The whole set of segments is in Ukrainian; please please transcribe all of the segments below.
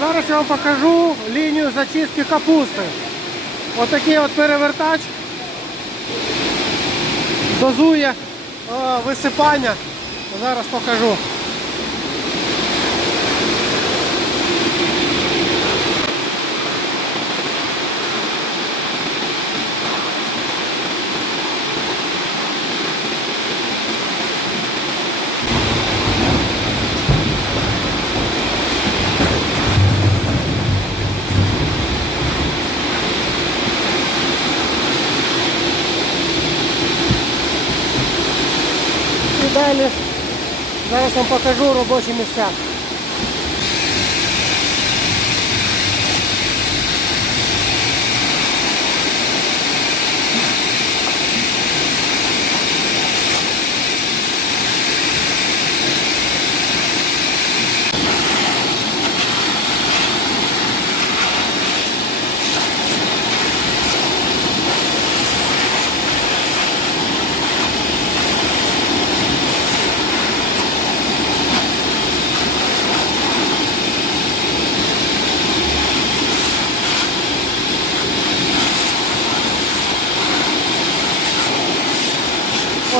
Зараз я вам покажу лінію зачистки капусти. Отакий от перевертач дозує висипання. Зараз покажу. Далі зараз вам покажу робочі місця.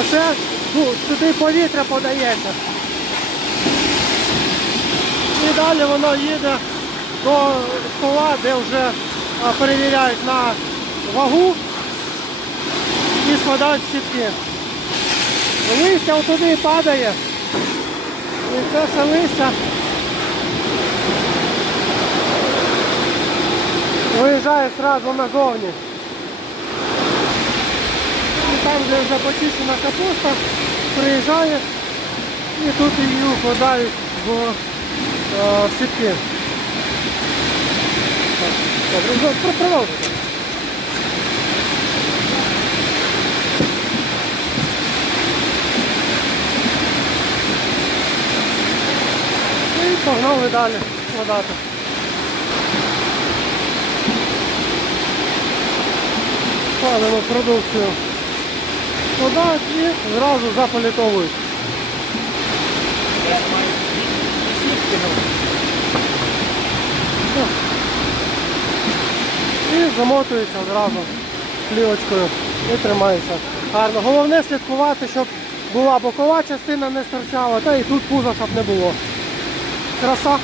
Оце ну, сюди повітря подається. І далі воно їде до стола, де вже перевіряють на вагу і складають щітки. Листя отуди падає. І це все листя виїжджає одразу назовні. Там, де вже почищена капуста, приїжджає і тут її укладають в, е, в сітки. Ну, про- продовжуйте. І погнали далі складати. Складемо продукцію складають і зразу заполітовують. І замотується одразу плівочкою і тримається. Гарно. Головне слідкувати, щоб була бокова частина не стирчала, та і тут пуза, щоб не було. Краса.